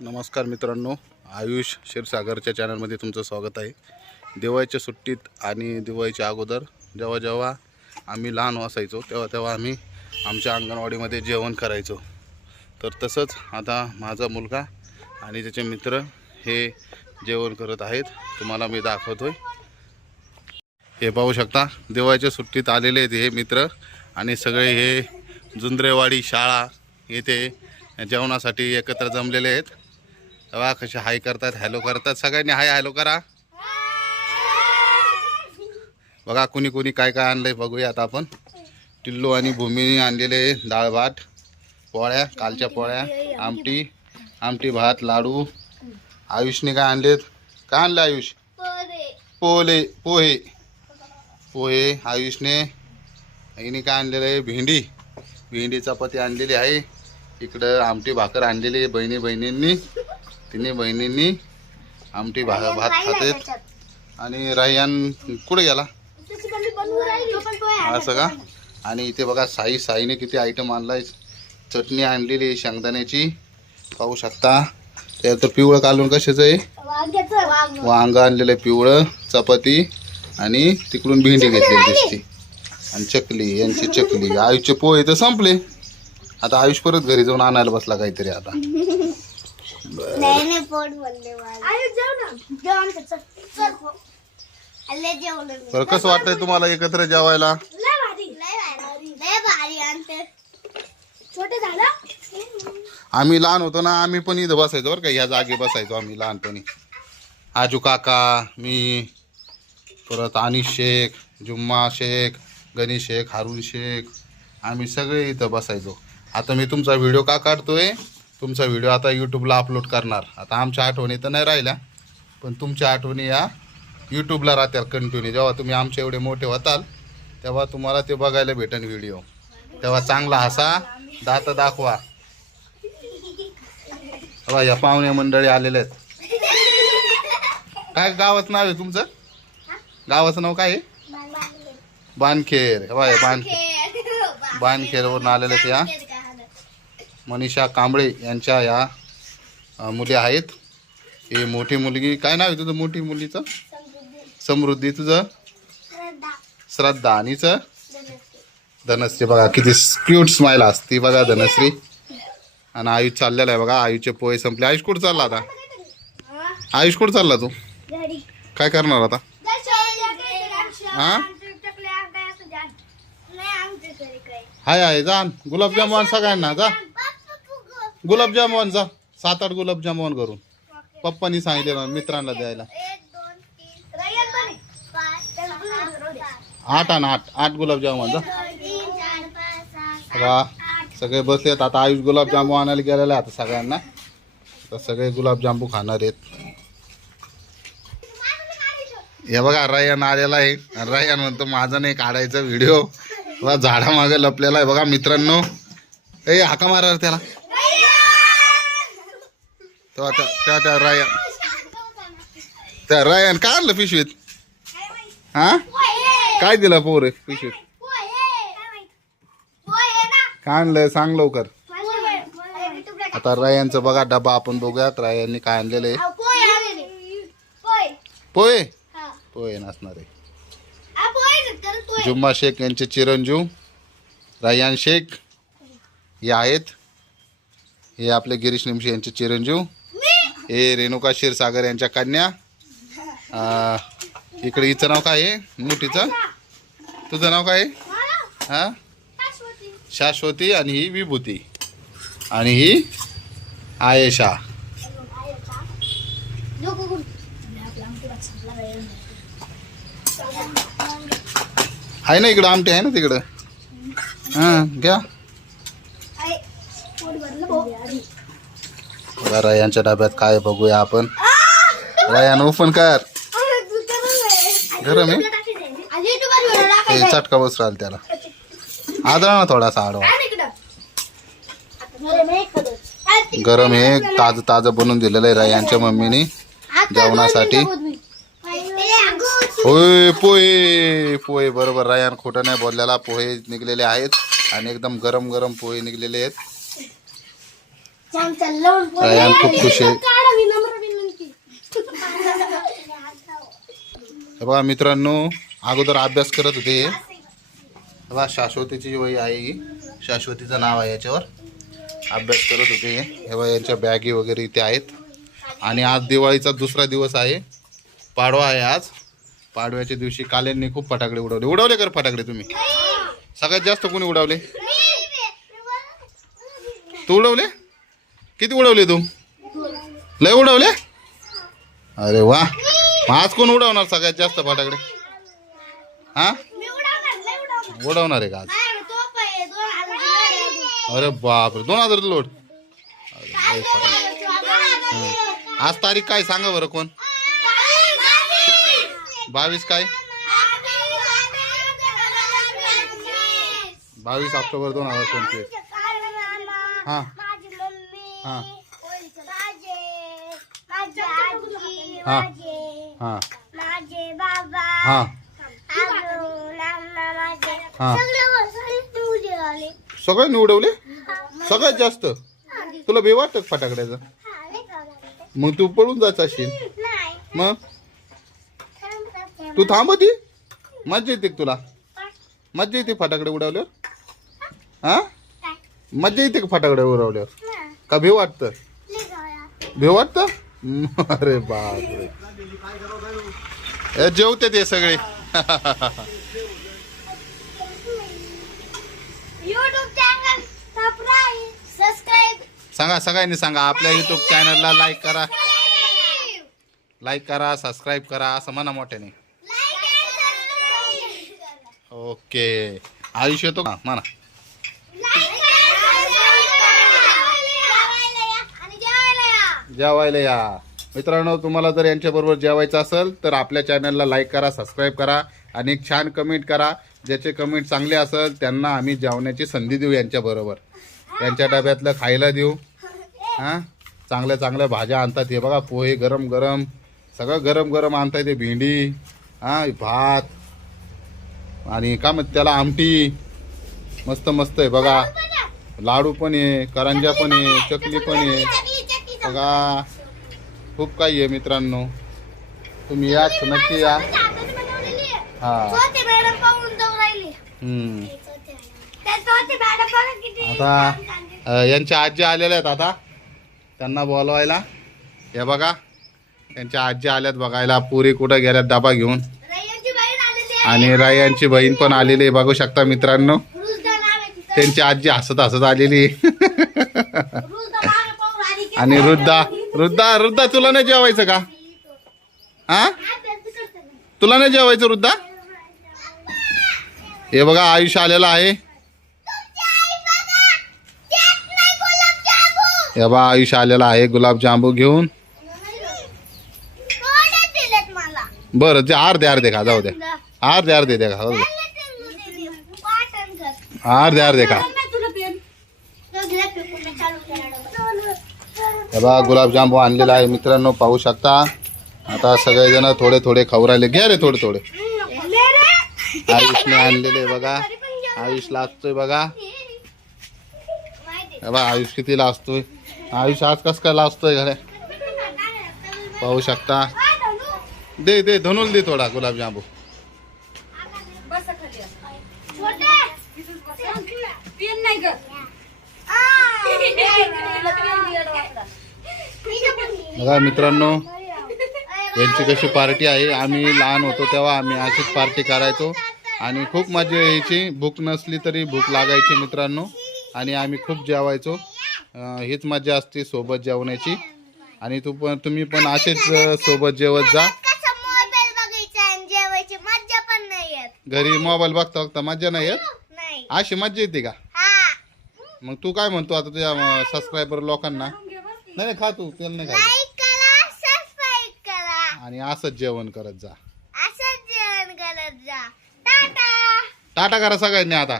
नमस्कार मित्रांनो आयुष क्षीरसागरच्या चॅनलमध्ये तुमचं स्वागत आहे. दिवाळीच्या सुट्टीत आणि दिवाळीच्या अगोदर जेव्हा जेव्हा आम्ही लहान असायचो तेव्हा तेव्हा आम्ही आमच्या अंगणवाडीमध्ये जेवण करायचो. तर तसंच आता माझा मुलगा आणि त्याचे मित्र हे जेवण करत आहेत. तुम्हाला मी दाखवतोय. हे पाहू शकता दिवाळीच्या सुट्टीत आलेले आहेत हे मित्र आणि सगळे हे जुंद्रेवाडी शाळा येथे जेवणासाठी एकत्र जमलेले आहेत. तेव्हा कसे हाय करतात हॅलो करतात सगळ्यांनी हाय हॅलो करा. बघा कुणी कुणी काय काय आणलंय बघूया आता आपण. टिल्लू आणि भूमीने आणलेले डाळ भात पोळ्या कालच्या पोळ्या आमटी आमटी भात लाडू. आयुषने काय आणलेत? काय आणलं आयुष? पोले पोहे. पोहे आयुषने. हिने काय आणलेलं आहे? भेंडी. भेंडी चपाती आणलेली आहे. इकडं आमटी भाकर आणलेली आहे बहिणी बहिणींनी तिन्ही बहिणींनी आमटी भा भात खातेत. आणि राह्यान कुठे गेला? असं का? आणि इथे बघा साई साईने किती आयटम आणलाय. चटणी आणलेली आहे शेंगदाण्याची. पाहू शकता. त्यात पिवळं कालून कशाचं आहे? वांग आणलेलं आहे पिवळं. चपाती. आणि तिकडून भेंडी घेतलेली दिसते. आणि चकली यांची चकली. आयुषचे पोहे तर संपले. आता आयुष परत घरी जाऊन आणायला बसला काहीतरी आता. नाही पोट बोलले जेवण हो. जेवलं मी. बरं कसं वाटतंय तुम्हाला एकत्र जेवायला? लय भारी. लय भारी. लय भारी आणते छोटे झालं? आम्ही लहान होतो ना आम्ही पण इथं बसायचो बरं का. ह्या जागी बसायचो आम्ही लहानपणी. आजू काका मी परत अनिश शेख जुम्मा शेख गणेश शेख हारून शेख आम्ही सगळे इथं बसायचो. आता मी तुमचा व्हिडिओ का काढतोय? तुमचा व्हिडिओ आता यूट्यूबला अपलोड करणार. आता आमच्या आठवणी तर नाही राहिल्या पण तुमच्या आठवणी या यूट्यूबला राहत्या कंटिन्यू जेव्हा तुम्ही आमच्या एवढे मोठे होताल तेव्हा तुम्हाला ते बघायला भेटेल व्हिडिओ तेव्हा चांगला हसा दात दाखवा. बघा या पाहुणे मंडळी आलेले आहेत. काय गावाचं नाव आहे तुमचं? गावाचं नाव काय आहे? बानखेर हे बानखेर बानखेरवरून आलेले आहेत या. मनीषा कांबळे यांच्या या मुली आहेत. ही मोठी मुलगी काय नाव आहे तुझं? मोठी मुलीचं? समृद्धी. तुझं? श्रद्धा. आणिचं धनश्री. बघा किती क्यूट स्माईल असते बघा धनश्री. आणि आयुष चाललेला आहे बघा. आयुषचे पोहे संपले. आयुष कुठं चालला आता? आयुष कुठं चालला तू? काय करणार आता? हा? हाय हाय. जा. आण. गुलाबजाम आण सगळ्यांना जा. गुलाबजामुनचा. जा सात आठ गुलाबजामुन करून. पप्पानी सांगितले मित्रांना द्यायला. आठ आण आठ. आठ गुलाबजाम आण जा सगळे बसलेत. आता आयुष गुलाबजामू आणायला गेलेले आहे आता सगळ्यांना. तर सगळे गुलाबजांबू खाणार आहेत. हे बघा रयान आलेला आहे. आणि रयान म्हणतो माझा नाही काढायचा व्हिडिओ. झाडामागे लपलेला आहे. बघा मित्रांनो. ए हाका मारा त्याला. त्या त्या- त्या रयान त्या रयान काय आणलं पिशवीत हा? काय दिलं पोर पिशवीत काय आणलंय सांग लवकर. आता रायांचं बघा डबा आपण बघूयात. रायांनी काय आणलेलं आहे? पोहे? पोहे नसणार आहे. जुम्मा शेख यांचे चिरंजीव रायान शेख हे आहेत. हे आपले गिरीश निमशे यांचे चिरंजीव. हे रेणुका क्षीरसागर यांच्या कन्या. इकडे हिचं नाव काय आहे? मोठीचं? तुझं नाव काय आहे? हा? शाश्वती आणि ही विभूती. आणि ही आयशा. आहे ना इकडं आमटे आहे ना तिकडं? हां घ्या. बघा रयांच्या डब्यात काय बघूया आपण. रयान ओपन कर. गरम आहे? हे चटका बस त्याला. आदळा ना थोडासा आडवा. गरम हे ताजं ताजं बनवून दिलेलं आहे रयांच्या मम्मीने जेवणासाठी. होय पोहे पोहे. बरोबर रयान खोटं नाही बोललेला पोहे निघलेले आहेत. आणि एकदम गरम गरम पोहे निघलेले आहेत. रायान खूप खुश आहे. हे बघा मित्रांनो अगोदर अभ्यास करत होते. बघा शाश्वतीची वही आहे शाश्वतीचं नाव आहे याच्यावर. अभ्यास करत होते. हे हे बघा यांच्या बॅगी वगैरे इथे आहेत. आणि आज दिवाळीचा दुसरा दिवस आहे. पाडवा आहे आज. पाडव्याच्या दिवशी काल्यांनी खूप फटाकडे उडवले. उडवले कर फटाकडे तुम्ही. सगळ्यात जास्त कोणी उडवले? तू उडवले? किती उडवले तू? लय उडवले? अरे वा. आज कोण उडवणार सगळ्यात जास्त फाटाकडे? हा? उडवणार आहे का आज? अरे बापरे. दोन हजार लोड आज तारीख काय सांगा बरं कोण? बावीस काय? बावीस ऑक्टोबर दोन हजार पंचवीस. हा. हा. माझे माझी आजी हा. माझे हा. हा. हा. सगळे उडवले सगळ्यात जास्त? तुला बे वाटत फटाकड्याचं? मग तू पळून जायचं असेल नाही. मग? थांब, तू थांबती मज्जा येते तुला? मज्जा येते फटाकडे उडवल्यावर? हा? काय? मज्जा येते का फटाकडे उडवल्यावर. का भेव वाटतं. भेव वाटतं? अरे बापरे. जेवते ते सगळे. सांगा सगळ्यांनी सांगा आपल्या युट्यूब चॅनलला लाईक करा. लाईक करा सबस्क्राईब करा असं म्हणा मोठ्याने. ओके आयुष्य येतो का म्हणा. जेवायला या. मित्रांनो तुम्हाला जर यांच्याबरोबर जेवायचं असेल तर आपल्या चॅनलला लाईक करा सबस्क्राईब करा आणि एक छान कमेंट करा ज्याचे कमेंट चांगले असेल त्यांना आम्ही जेवण्याची संधी देऊ यांच्याबरोबर. यांच्या डब्यातलं खायला देऊ. हां? चांगल्या चांगल्या भाज्या आणतात. हे बघा पोहे गरम गरम सगळं गरम गरम आणता येते भेंडी हां भात आणि का म्हणते त्याला आमटी. मस्त मस्त आहे बघा. लाडू पण आहे करंजा पण आहे चकली पण आहे. बघा खूप काही आहे मित्रांनो. तुम्ही या नक्की या. हा. हम्म. आता अ, यांच्या आजी आलेल्या आहेत आता. त्यांना बोलवायला. हे बघा त्यांच्या आजी आल्यात बघायला. पुरी कुठं गेल्यात डबा घेऊन. आणि रायांची बहीण पण आलेली आहे. बघू शकता मित्रांनो. त्यांची आजी हसत हसत आलेली आहे. आणि वृद्धा वृद्धा वृद्धा तुला नाही जेवायचं का? हा? तुला नाही जेवायचं वृद्धा? हे बघा आयुष आलेला आहे. हे बघा आयुष आलेला आहे गुलाबजांबू घेऊन. मला बरं जे अर्धे अर्धे खा जाऊ द्या अर्धे अर्धे द्या खा जाऊ द्या अर्धे अर्धे खा. बघा गुलाबजांबू आणलेला आहे. मित्रांनो पाहू शकता. आता सगळेजण थोडे थोडे खाऊ राहिले. घ्या रे थोडे थोडे. आयुषने आणलेले बघा. आयुष लाजतोय बघा. हे बघा आयुष किती लाजतोय. आयुष आज कस काय लाजतोय घरे? पाहू शकता. दे दे धनुल दे थोडा गुलाबजांबू नाही बघा मित्रांनो यांची कशी पार्टी आहे. आम्ही लहान होतो तेव्हा आम्ही अशीच पार्टी करायचो. आणि खूप मजा यायची. भूक नसली तरी भूक लागायची मित्रांनो. आणि आम्ही खूप जेवायचो. हीच मजा असते सोबत जेवण्याची. आणि तू पण तुम्ही पण असेच सोबत जेवत जा. मज्जा घरी मोबाईल बघता बघता मजा नाही येत? अशी मजा येते का? मग तू काय म्हणतो आता तुझ्या सबस्क्रायबर लोकांना? नाही नाही खा तू तेल नाही खायचं. लाईक करा सबस्क्राईब करा. आणि असंच जेवण करत जा. असंच जेवण करत जा. टाटा. टाटा करा सगळ्यांनी आता.